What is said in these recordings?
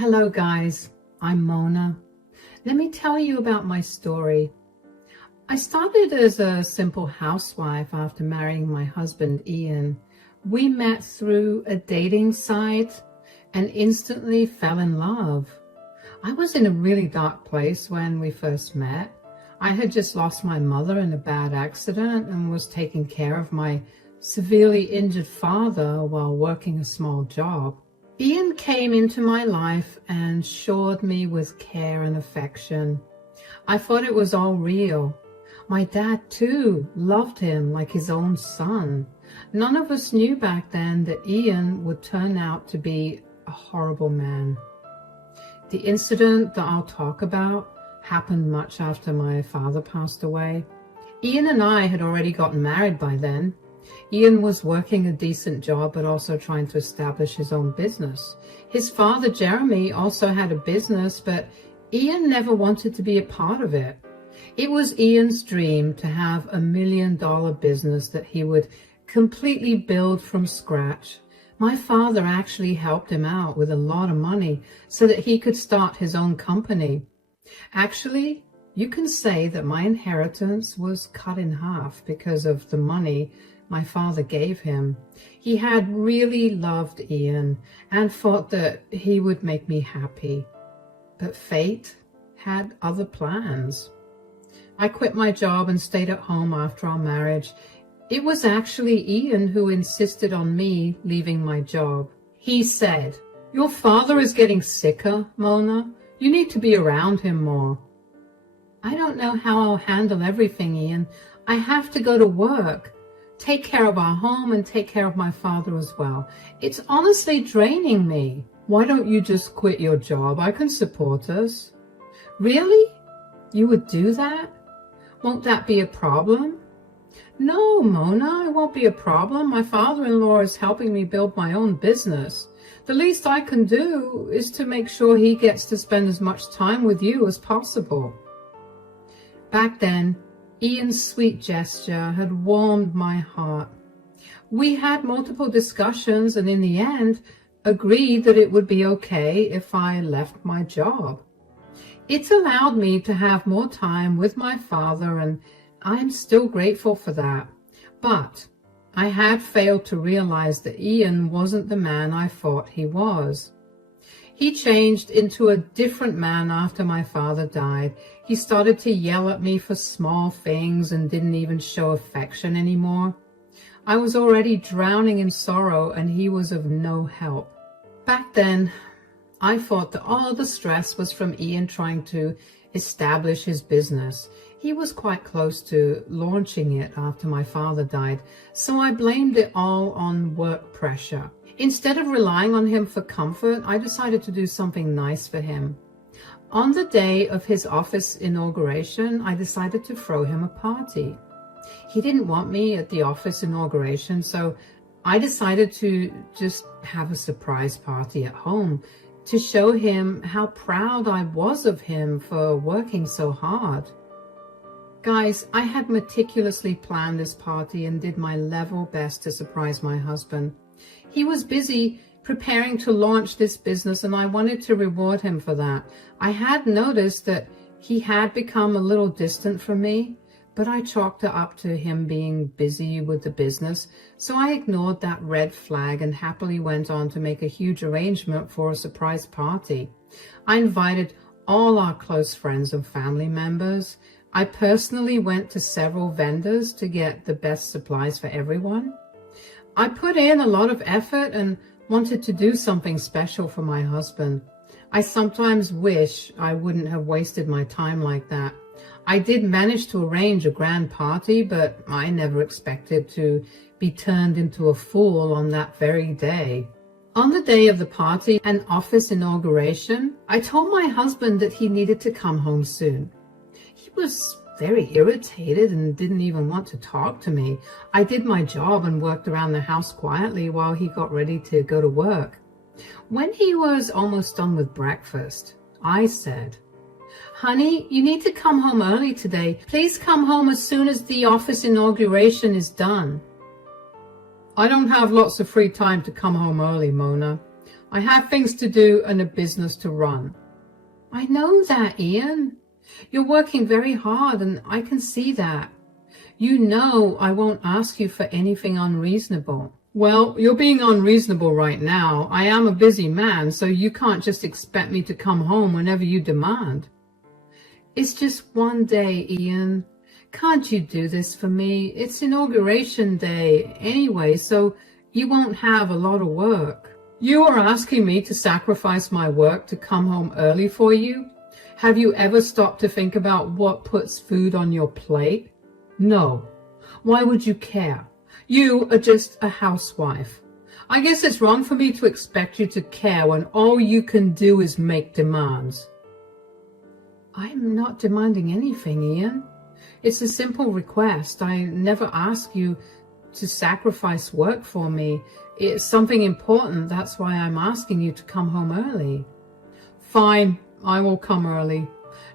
Hello guys, I'm Mona. Let me tell you about my story. I started as a simple housewife after marrying my husband Ian. We met through a dating site and instantly fell in love. I was in a really dark place when we first met. I had just lost my mother in a bad accident and was taking care of my severely injured father while working a small job. Ian came into my life and showered me with care and affection. I thought it was all real. My dad, too, loved him like his own son. None of us knew back then that Ian would turn out to be a horrible man. The incident that I'll talk about happened much after my father passed away. Ian and I had already gotten married by then. Ian was working a decent job but also trying to establish his own business. His father, Jeremy, also had a business, but Ian never wanted to be a part of it. It was Ian's dream to have $1 million business that he would completely build from scratch. My father actually helped him out with a lot of money so that he could start his own company. Actually, you can say that my inheritance was cut in half because of the money my father gave him. He had really loved Ian and thought that he would make me happy. But fate had other plans. I quit my job and stayed at home after our marriage. It was actually Ian who insisted on me leaving my job. He said, "Your father is getting sicker, Mona. You need to be around him more." "I don't know how I'll handle everything, Ian. I have to go to work, take care of our home and take care of my father as well. It's honestly draining me." "Why don't you just quit your job? I can support us." "Really? You would do that? Won't that be a problem?" "No, Mona, it won't be a problem. My father-in-law is helping me build my own business. The least I can do is to make sure he gets to spend as much time with you as possible." Back then, Ian's sweet gesture had warmed my heart. We had multiple discussions and in the end agreed that it would be okay if I left my job. It's allowed me to have more time with my father and I'm still grateful for that. But I had failed to realize that Ian wasn't the man I thought he was. He changed into a different man after my father died. He started to yell at me for small things and didn't even show affection anymore. I was already drowning in sorrow and he was of no help. Back then, I thought that all the stress was from Ian trying to establish his business. He was quite close to launching it after my father died, so I blamed it all on work pressure. Instead of relying on him for comfort, I decided to do something nice for him. On the day of his office inauguration, I decided to throw him a party. He didn't want me at the office inauguration, so I decided to just have a surprise party at home to show him how proud I was of him for working so hard. Guys, I had meticulously planned this party and did my level best to surprise my husband. He was busy preparing to launch this business and I wanted to reward him for that. I had noticed that he had become a little distant from me, but I chalked it up to him being busy with the business, so I ignored that red flag and happily went on to make a huge arrangement for a surprise party. I invited all our close friends and family members. I personally went to several vendors to get the best supplies for everyone. I put in a lot of effort and wanted to do something special for my husband. I sometimes wish I wouldn't have wasted my time like that. I did manage to arrange a grand party, but I never expected to be turned into a fool on that very day. On the day of the party and office inauguration, I told my husband that he needed to come home soon. He was very irritated and didn't even want to talk to me. I did my job and worked around the house quietly while he got ready to go to work. When he was almost done with breakfast, I said, "Honey, you need to come home early today. Please come home as soon as the office inauguration is done." "I don't have lots of free time to come home early, Mona. I have things to do and a business to run. I know that, Ian. You're working very hard and I can see that. You know I won't ask you for anything unreasonable. Well, you're being unreasonable right now. I am a busy man, so you can't just expect me to come home whenever you demand. It's just one day, Ian. Can't you do this for me? It's inauguration day anyway, so you won't have a lot of work. You are asking me to sacrifice my work to come home early for you? Have you ever stopped to think about what puts food on your plate? No. Why would you care? You are just a housewife. I guess it's wrong for me to expect you to care when all you can do is make demands. I'm not demanding anything, Ian. It's a simple request. I never ask you to sacrifice work for me. It's something important. That's why I'm asking you to come home early. Fine, I will come early.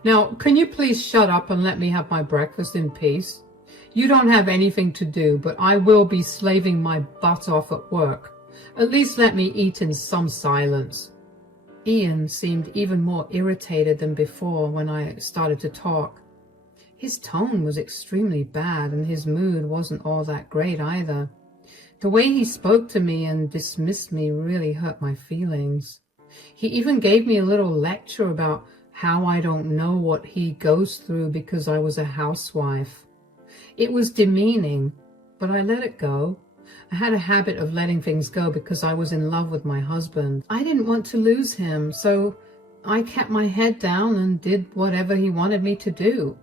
Now, can you please shut up and let me have my breakfast in peace? You don't have anything to do, but I will be slaving my butt off at work. At least let me eat in some silence. Ian seemed even more irritated than before when I started to talk. His tone was extremely bad, and his mood wasn't all that great either. The way he spoke to me and dismissed me really hurt my feelings. He even gave me a little lecture about how I don't know what he goes through because I was a housewife. It was demeaning, but I let it go. I had a habit of letting things go because I was in love with my husband. I didn't want to lose him, so I kept my head down and did whatever he wanted me to do.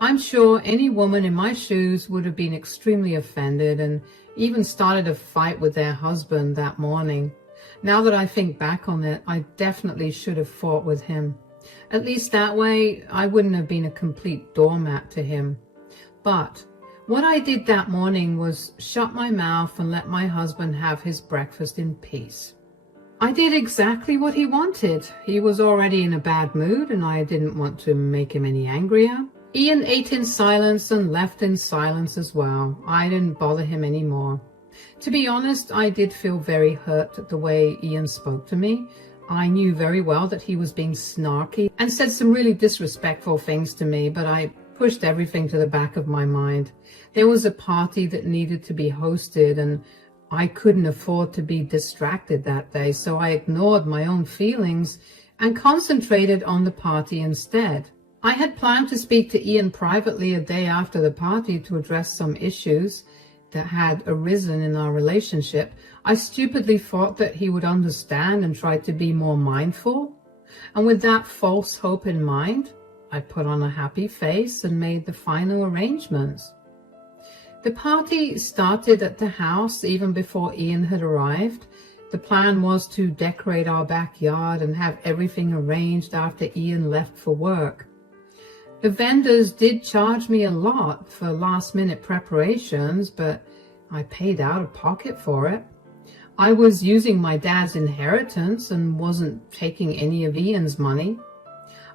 I'm sure any woman in my shoes would have been extremely offended and even started a fight with their husband that morning. Now that I think back on it, I definitely should have fought with him. At least that way, I wouldn't have been a complete doormat to him. But what I did that morning was shut my mouth and let my husband have his breakfast in peace. I did exactly what he wanted. He was already in a bad mood and I didn't want to make him any angrier. Ian ate in silence and left in silence as well. I didn't bother him anymore. To be honest, I did feel very hurt at the way Ian spoke to me. I knew very well that he was being snarky and said some really disrespectful things to me, but I pushed everything to the back of my mind. There was a party that needed to be hosted and I couldn't afford to be distracted that day, so I ignored my own feelings and concentrated on the party instead. I had planned to speak to Ian privately a day after the party to address some issues that had arisen in our relationship. I stupidly thought that he would understand and try to be more mindful. And with that false hope in mind, I put on a happy face and made the final arrangements. The party started at the house even before Ian had arrived. The plan was to decorate our backyard and have everything arranged after Ian left for work. The vendors did charge me a lot for last-minute preparations, but I paid out of pocket for it. I was using my dad's inheritance and wasn't taking any of Ian's money.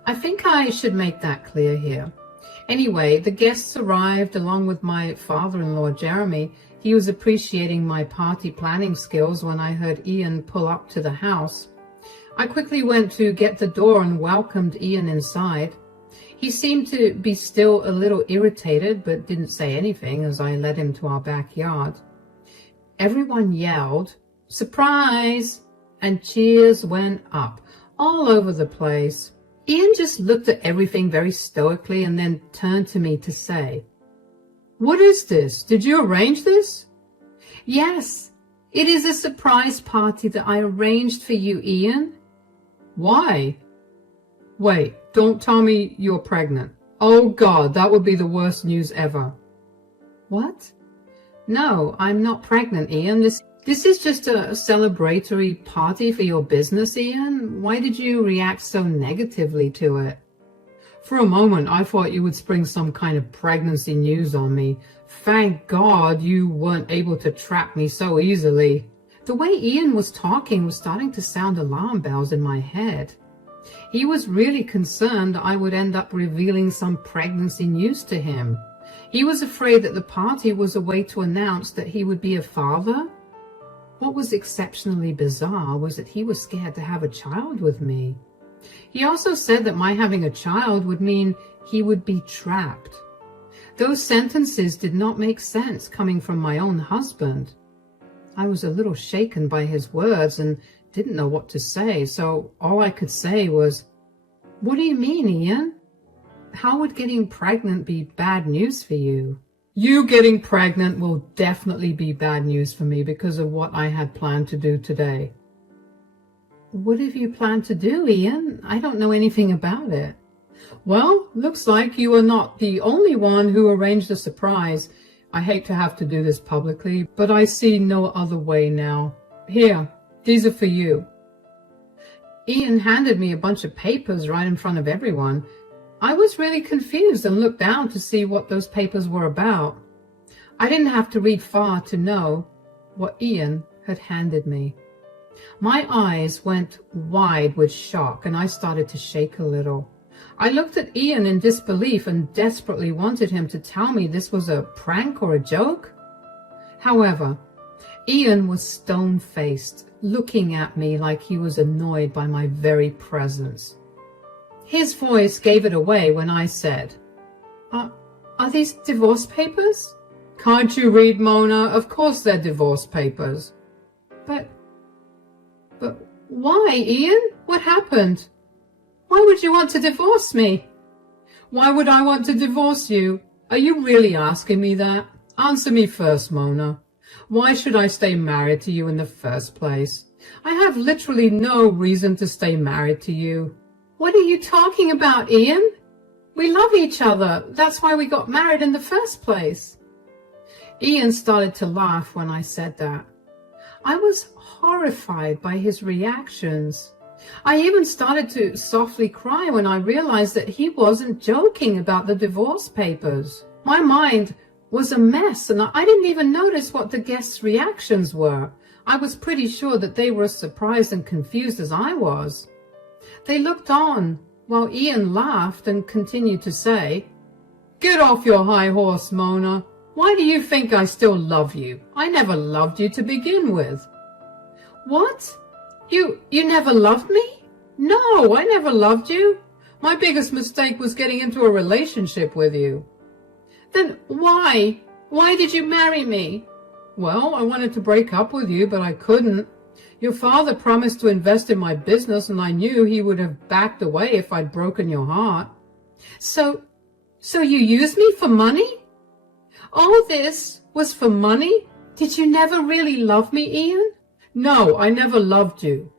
I think I should make that clear here. Anyway, the guests arrived along with my father-in-law, Jeremy. He was appreciating my party planning skills when I heard Ian pull up to the house. I quickly went to get the door and welcomed Ian inside. He seemed to be still a little irritated, but didn't say anything as I led him to our backyard. Everyone yelled, "Surprise!" and cheers went up all over the place. Ian just looked at everything very stoically and then turned to me to say, "What is this? Did you arrange this?" "Yes, it is a surprise party that I arranged for you, Ian." "Why?" "Wait, don't tell me you're pregnant. Oh God, that would be the worst news ever." "What? No, I'm not pregnant, Ian. This is just a celebratory party for your business, Ian. Why did you react so negatively to it?" "For a moment, I thought you would spring some kind of pregnancy news on me. Thank God you weren't able to trap me so easily." The way Ian was talking was starting to sound alarm bells in my head. He was really concerned I would end up revealing some pregnancy news to him. He was afraid that the party was a way to announce that he would be a father. What was exceptionally bizarre was that he was scared to have a child with me. He also said that my having a child would mean he would be trapped. Those sentences did not make sense coming from my own husband. I was a little shaken by his words and didn't know what to say, so all I could say was, "What do you mean, Ian? How would getting pregnant be bad news for you?" "You getting pregnant will definitely be bad news for me because of what I had planned to do today." "What have you planned to do, Ian? I don't know anything about it." "Well, looks like you are not the only one who arranged a surprise. I hate to have to do this publicly, but I see no other way now. Here, these are for you." Ian handed me a bunch of papers right in front of everyone. I was really confused and looked down to see what those papers were about. I didn't have to read far to know what Ian had handed me. My eyes went wide with shock and I started to shake a little. I looked at Ian in disbelief and desperately wanted him to tell me this was a prank or a joke. However, Ian was stone-faced, looking at me like he was annoyed by my very presence. His voice gave it away when I said, Are these divorce papers?" "Can't you read, Mona? Of course they're divorce papers." But why, Ian? What happened? Why would you want to divorce me?" "Why would I want to divorce you? Are you really asking me that? Answer me first, Mona. Why should I stay married to you in the first place? I have literally no reason to stay married to you." "What are you talking about, Ian? We love each other. That's why we got married in the first place." Ian started to laugh when I said that. I was horrified by his reactions. I even started to softly cry when I realized that he wasn't joking about the divorce papers. My mind was a mess and I didn't even notice what the guests' reactions were. I was pretty sure that they were as surprised and confused as I was. They looked on while Ian laughed and continued to say, "Get off your high horse, Mona. Why do you think I still love you? I never loved you to begin with." "What? You never loved me?" "No, I never loved you. My biggest mistake was getting into a relationship with you." "Then why? Why did you marry me?" "Well, I wanted to break up with you, but I couldn't. Your father promised to invest in my business, and I knew he would have backed away if I'd broken your heart." So you used me for money? All this was for money? Did you never really love me, Ian?" "No, I never loved you."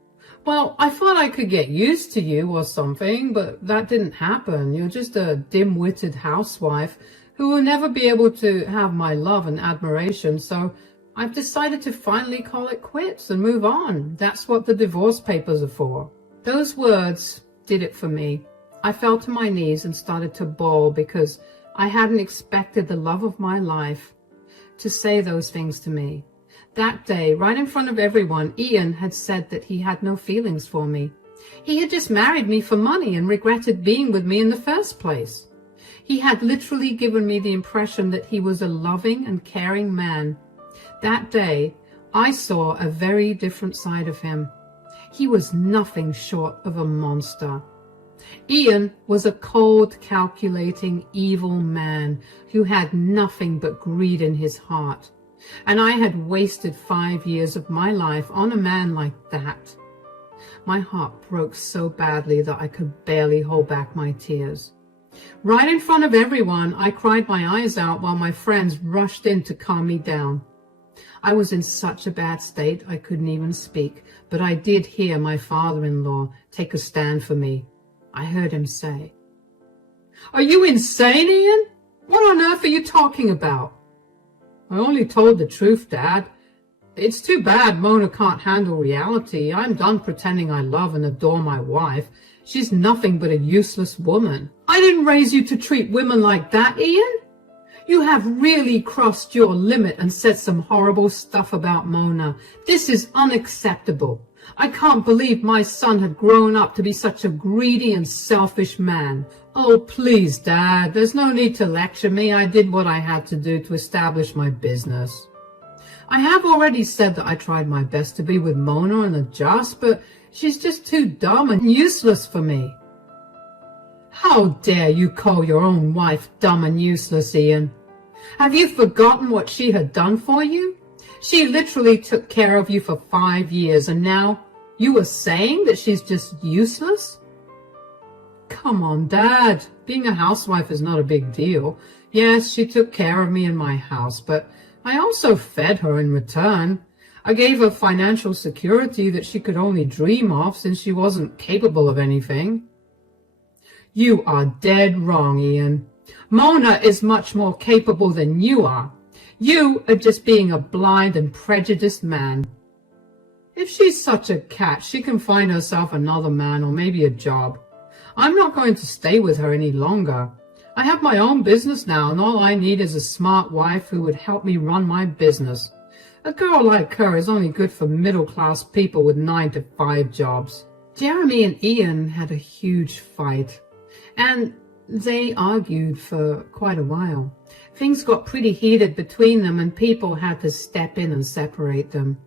"Well, I thought I could get used to you or something, but that didn't happen. You're just a dim-witted housewife who will never be able to have my love and admiration, so I've decided to finally call it quits and move on. That's what the divorce papers are for." Those words did it for me. I fell to my knees and started to bawl because I hadn't expected the love of my life to say those things to me. That day, right in front of everyone, Ian had said that he had no feelings for me. He had just married me for money and regretted being with me in the first place. He had literally given me the impression that he was a loving and caring man. That day, I saw a very different side of him. He was nothing short of a monster. Ian was a cold, calculating, evil man who had nothing but greed in his heart. And I had wasted 5 years of my life on a man like that. My heart broke so badly that I could barely hold back my tears. Right in front of everyone, I cried my eyes out while my friends rushed in to calm me down. I was in such a bad state I couldn't even speak, but I did hear my father-in-law take a stand for me. I heard him say, "Are you insane, Ian? What on earth are you talking about?" "I only told the truth, Dad. It's too bad Mona can't handle reality. I'm done pretending I love and adore my wife. She's nothing but a useless woman." "I didn't raise you to treat women like that, Ian. You have really crossed your limit and said some horrible stuff about Mona. This is unacceptable. I can't believe my son had grown up to be such a greedy and selfish man." "Oh, please, Dad, there's no need to lecture me. I did what I had to do to establish my business." I have already said that I tried my best to be with Mona and adjust, but she's just too dumb and useless for me. How dare you call your own wife dumb and useless, Ian? Have you forgotten what she had done for you? She literally took care of you for 5 years, and now you are saying that she's just useless? Come on, Dad. Being a housewife is not a big deal. Yes, she took care of me in my house, but I also fed her in return. I gave her financial security that she could only dream of since she wasn't capable of anything. You are dead wrong, Ian. Mona is much more capable than you are. You are just being a blind and prejudiced man. If she's such a catch, she can find herself another man or maybe a job. I'm not going to stay with her any longer. I have my own business now, and all I need is a smart wife who would help me run my business. A girl like her is only good for middle-class people with 9-to-5 jobs. Jeremy and Ian had a huge fight, and they argued for quite a while. Things got pretty heated between them, and people had to step in and separate them.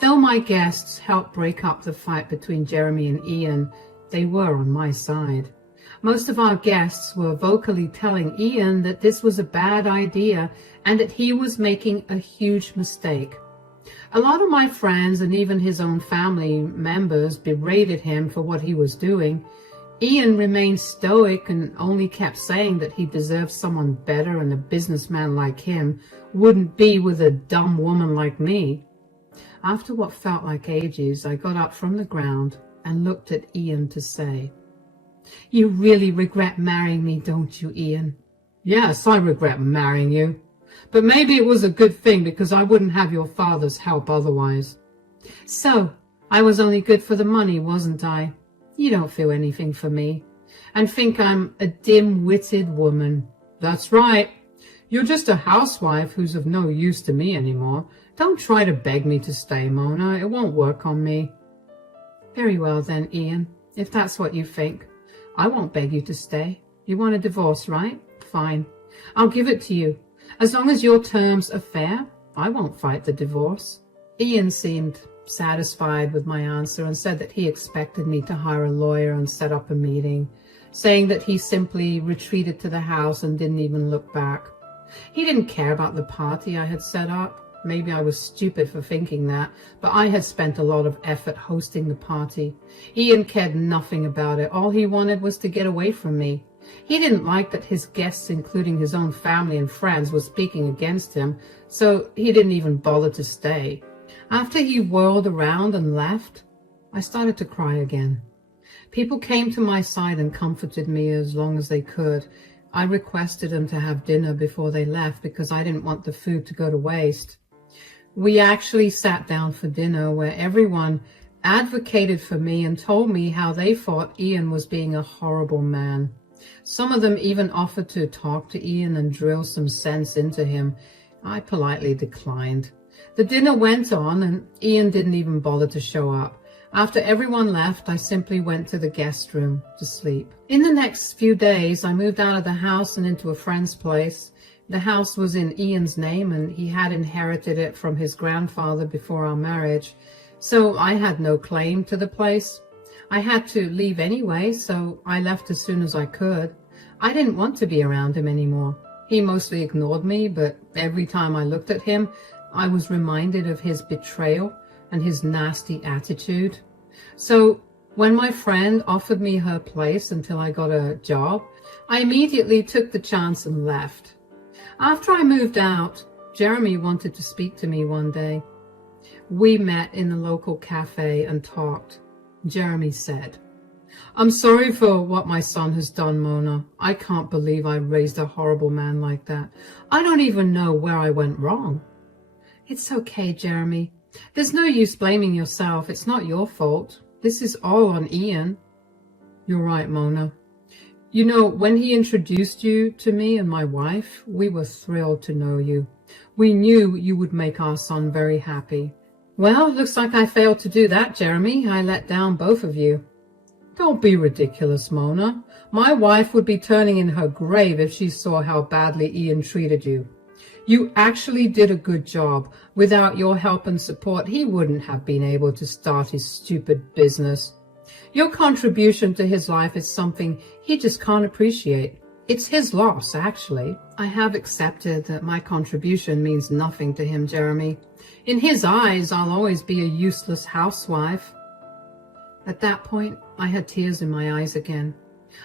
Though my guests helped break up the fight between Jeremy and Ian, they were on my side. Most of our guests were vocally telling Ian that this was a bad idea and that he was making a huge mistake. A lot of my friends and even his own family members berated him for what he was doing. Ian remained stoic and only kept saying that he deserved someone better, and a businessman like him wouldn't be with a dumb woman like me. After what felt like ages, I got up from the ground and looked at Ian to say, "You really regret marrying me, don't you, Ian?" "Yes, I regret marrying you. But maybe it was a good thing because I wouldn't have your father's help otherwise." "So, I was only good for the money, wasn't I? You don't feel anything for me and think I'm a dim-witted woman." "That's right. You're just a housewife who's of no use to me anymore. Don't try to beg me to stay, Mona. It won't work on me." "Very well then, Ian, if that's what you think. I won't beg you to stay. You want a divorce, right? Fine. I'll give it to you. As long as your terms are fair, I won't fight the divorce." Ian seemed satisfied with my answer and said that he expected me to hire a lawyer and set up a meeting, saying that he simply retreated to the house and didn't even look back. He didn't care about the party I had set up. Maybe I was stupid for thinking that, but I had spent a lot of effort hosting the party. Ian cared nothing about it. All he wanted was to get away from me. He didn't like that his guests, including his own family and friends, were speaking against him, so he didn't even bother to stay. After he whirled around and left, I started to cry again. People came to my side and comforted me as long as they could. I requested them to have dinner before they left because I didn't want the food to go to waste. We actually sat down for dinner where everyone advocated for me and told me how they thought Ian was being a horrible man. Some of them even offered to talk to Ian and drill some sense into him. I politely declined. The dinner went on and Ian didn't even bother to show up. After everyone left, I simply went to the guest room to sleep. In the next few days, I moved out of the house and into a friend's place. The house was in Ian's name, and he had inherited it from his grandfather before our marriage, so I had no claim to the place. I had to leave anyway, so I left as soon as I could. I didn't want to be around him anymore. He mostly ignored me, but every time I looked at him, I was reminded of his betrayal and his nasty attitude. So when my friend offered me her place until I got a job, I immediately took the chance and left. After I moved out, Jeremy wanted to speak to me one day. We met in the local cafe and talked. Jeremy said, "I'm sorry for what my son has done, Mona. I can't believe I raised a horrible man like that. I don't even know where I went wrong." "It's okay, Jeremy. There's no use blaming yourself. It's not your fault. This is all on Ian." "You're right, Mona. You know, when he introduced you to me and my wife, we were thrilled to know you. We knew you would make our son very happy." "Well, looks like I failed to do that, Jeremy. I let down both of you." "Don't be ridiculous, Mona. My wife would be turning in her grave if she saw how badly Ian treated you. You actually did a good job. Without your help and support, he wouldn't have been able to start his stupid business. Your contribution to his life is something he just can't appreciate. It's his loss, actually. I have accepted that my contribution means nothing to him, Jeremy. In his eyes, I'll always be a useless housewife. At that point, I had tears in my eyes again.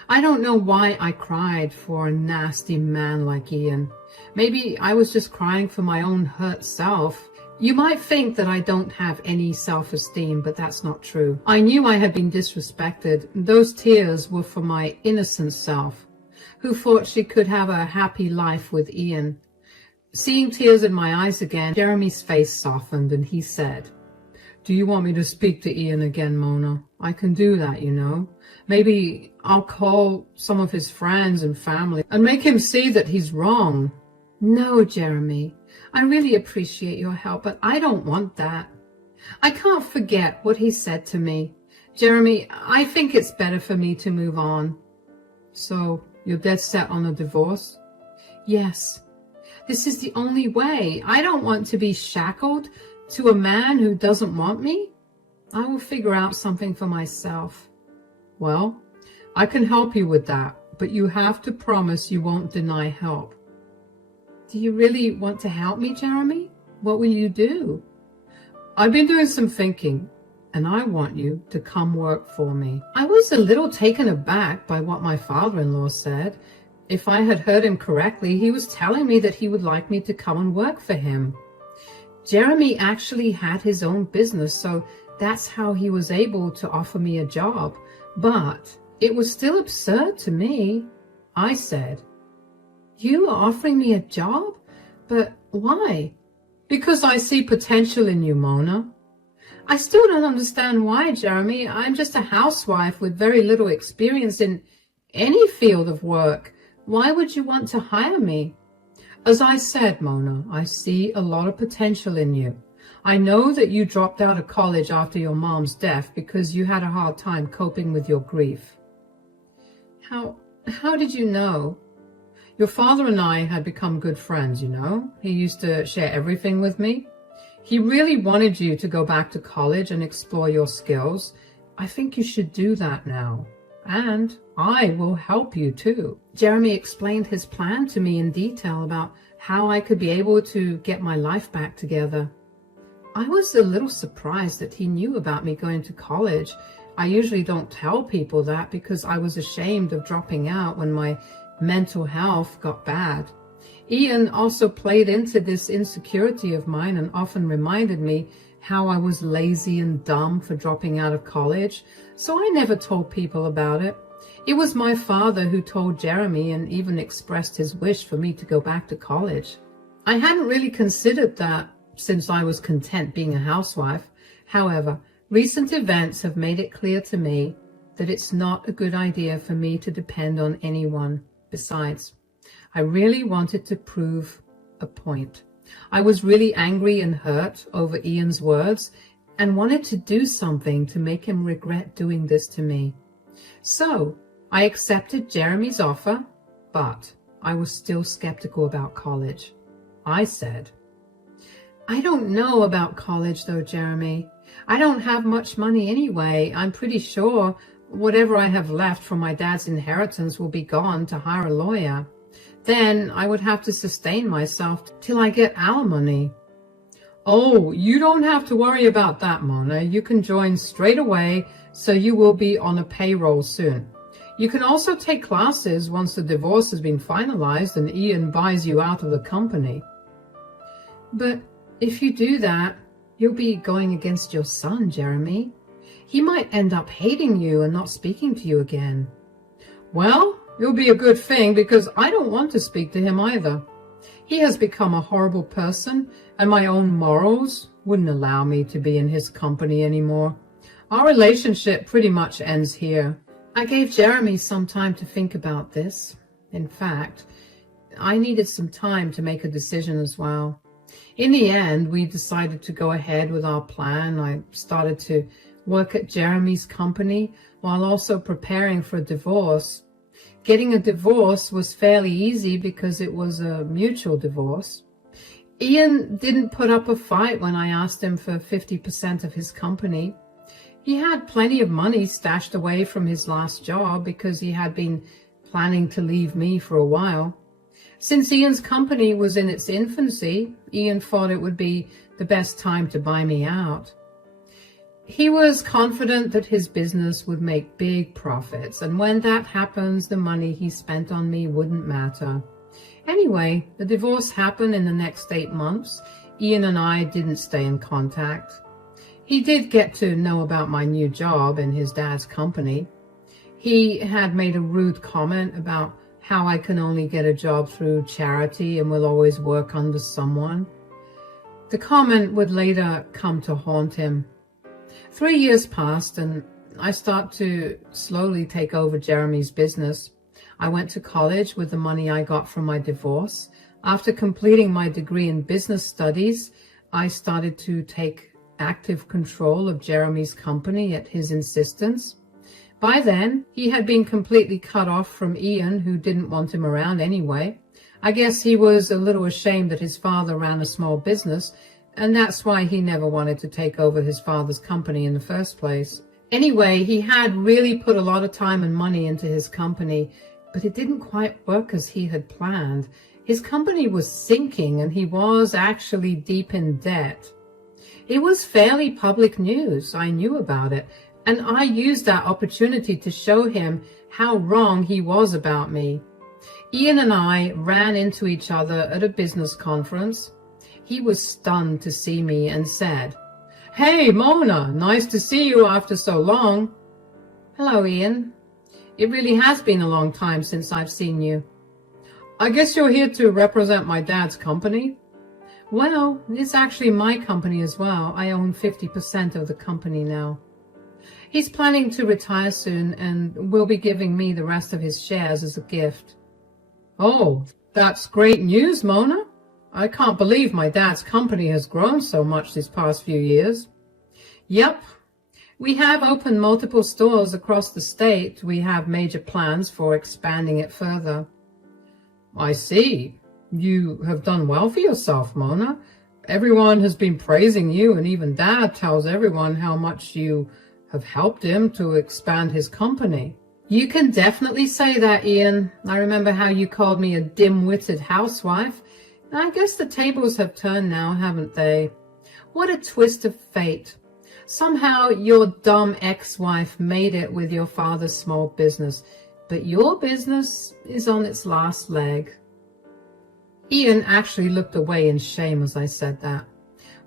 I don't know why I cried for a nasty man like Ian. Maybe I was just crying for my own hurt self. You might think that I don't have any self-esteem, but that's not true. I knew I had been disrespected. Those tears were for my innocent self, who thought she could have a happy life with Ian. Seeing tears in my eyes again, Jeremy's face softened and he said, "Do you want me to speak to Ian again, Mona? I can do that, you know. Maybe I'll call some of his friends and family and make him see that he's wrong." "No, Jeremy, I really appreciate your help, but I don't want that. I can't forget what he said to me. Jeremy, I think it's better for me to move on." "So, you're dead set on a divorce?" "Yes. This is the only way. I don't want to be shackled to a man who doesn't want me. I will figure out something for myself." "Well, I can help you with that, but you have to promise you won't deny help." "Do you really want to help me, Jeremy? What will you do?" "I've been doing some thinking, and I want you to come work for me." I was a little taken aback by what my father-in-law said. If I had heard him correctly, he was telling me that he would like me to come and work for him. Jeremy actually had his own business, so that's how he was able to offer me a job. But it was still absurd to me. I said, "You are offering me a job? But why?" "Because I see potential in you, Mona." "I still don't understand why, Jeremy. I'm just a housewife with very little experience in any field of work. Why would you want to hire me?" "As I said, Mona, I see a lot of potential in you. I know that you dropped out of college after your mom's death because you had a hard time coping with your grief." How did you know?" "Your father and I had become good friends, you know. He used to share everything with me. He really wanted you to go back to college and explore your skills. I think you should do that now. And I will help you too." Jeremy explained his plan to me in detail about how I could be able to get my life back together. I was a little surprised that he knew about me going to college. I usually don't tell people that because I was ashamed of dropping out when my mental health got bad. Ian also played into this insecurity of mine and often reminded me how I was lazy and dumb for dropping out of college, so I never told people about it. It was my father who told Jeremy and even expressed his wish for me to go back to college. I hadn't really considered that since I was content being a housewife. However, recent events have made it clear to me that it's not a good idea for me to depend on anyone. Besides, I really wanted to prove a point. I was really angry and hurt over Ian's words and wanted to do something to make him regret doing this to me. So I accepted Jeremy's offer, but I was still skeptical about college. I said, "I don't know about college though, Jeremy. I don't have much money anyway. I'm pretty sure whatever I have left from my dad's inheritance will be gone to hire a lawyer. Then I would have to sustain myself till I get alimony." "Oh, you don't have to worry about that, Mona. You can join straight away, so you will be on a payroll soon. You can also take classes once the divorce has been finalized and Ian buys you out of the company." "But if you do that, you'll be going against your son, Jeremy. He might end up hating you and not speaking to you again." "Well, it'll be a good thing because I don't want to speak to him either. He has become a horrible person and my own morals wouldn't allow me to be in his company anymore. Our relationship pretty much ends here." I gave Jeremy some time to think about this. In fact, I needed some time to make a decision as well. In the end, we decided to go ahead with our plan. I started to work at Jeremy's company while also preparing for a divorce. Getting a divorce was fairly easy because it was a mutual divorce. Ian didn't put up a fight when I asked him for 50% of his company. He had plenty of money stashed away from his last job because he had been planning to leave me for a while. Since Ian's company was in its infancy, Ian thought it would be the best time to buy me out. He was confident that his business would make big profits, and when that happens, the money he spent on me wouldn't matter. Anyway, the divorce happened in the next 8 months. Ian and I didn't stay in contact. He did get to know about my new job in his dad's company. He had made a rude comment about how I can only get a job through charity and will always work under someone. The comment would later come to haunt him. 3 years passed and I started to slowly take over Jeremy's business. I went to college with the money I got from my divorce. After completing my degree in business studies, I started to take active control of Jeremy's company at his insistence. By then, he had been completely cut off from Ian, who didn't want him around anyway. I guess he was a little ashamed that his father ran a small business, and that's why he never wanted to take over his father's company in the first place. Anyway, he had really put a lot of time and money into his company, but it didn't quite work as he had planned. His company was sinking, and he was actually deep in debt. It was fairly public news. I knew about it, and I used that opportunity to show him how wrong he was about me. Ian and I ran into each other at a business conference. He was stunned to see me and said, "Hey, Mona, nice to see you after so long." "Hello, Ian. It really has been a long time since I've seen you." "I guess you're here to represent my dad's company?" "Well, it's actually my company as well. I own 50% of the company now. He's planning to retire soon and will be giving me the rest of his shares as a gift." "Oh, that's great news, Mona. I can't believe my dad's company has grown so much these past few years." "Yep. We have opened multiple stores across the state. We have major plans for expanding it further." "I see. You have done well for yourself, Mona. Everyone has been praising you, and even Dad tells everyone how much you have helped him to expand his company." "You can definitely say that, Ian. I remember how you called me a dim-witted housewife. I guess the tables have turned now, haven't they? What a twist of fate. Somehow your dumb ex-wife made it with your father's small business, but your business is on its last leg." Ian actually looked away in shame as I said that.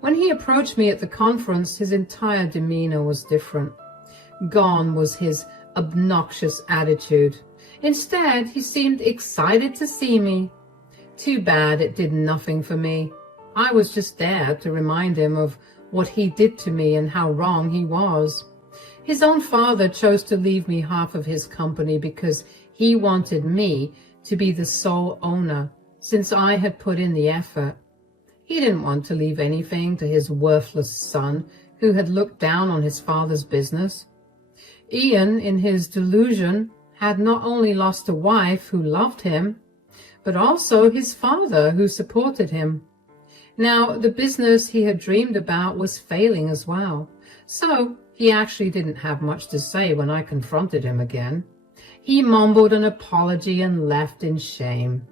When he approached me at the conference, his entire demeanor was different. Gone was his obnoxious attitude. Instead, he seemed excited to see me. Too bad it did nothing for me. I was just there to remind him of what he did to me and how wrong he was. His own father chose to leave me half of his company because he wanted me to be the sole owner, since I had put in the effort. He didn't want to leave anything to his worthless son, who had looked down on his father's business. Ian, in his delusion, had not only lost a wife who loved him, but also his father who supported him. Now, the business he had dreamed about was failing as well, so he actually didn't have much to say when I confronted him again. He mumbled an apology and left in shame.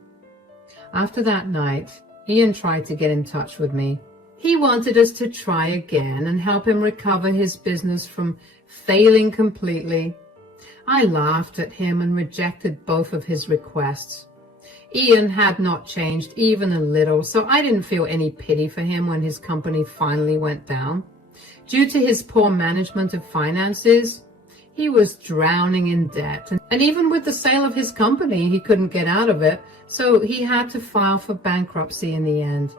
After that night, Ian tried to get in touch with me. He wanted us to try again and help him recover his business from failing completely. I laughed at him and rejected both of his requests. Ian had not changed even a little, so I didn't feel any pity for him when his company finally went down. Due to his poor management of finances, he was drowning in debt, and even with the sale of his company, he couldn't get out of it, so he had to file for bankruptcy in the end.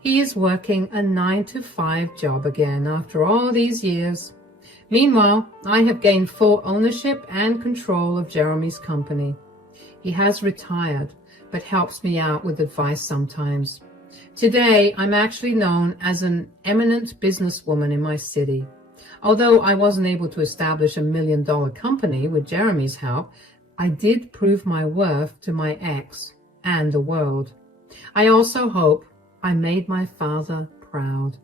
He is working a 9-to-5 job again after all these years. Meanwhile, I have gained full ownership and control of Jeremy's company. He has retired, but helps me out with advice sometimes. Today, I'm actually known as an eminent businesswoman in my city. Although I wasn't able to establish a $1 million company with Jeremy's help, I did prove my worth to my ex and the world. I also hope I made my father proud.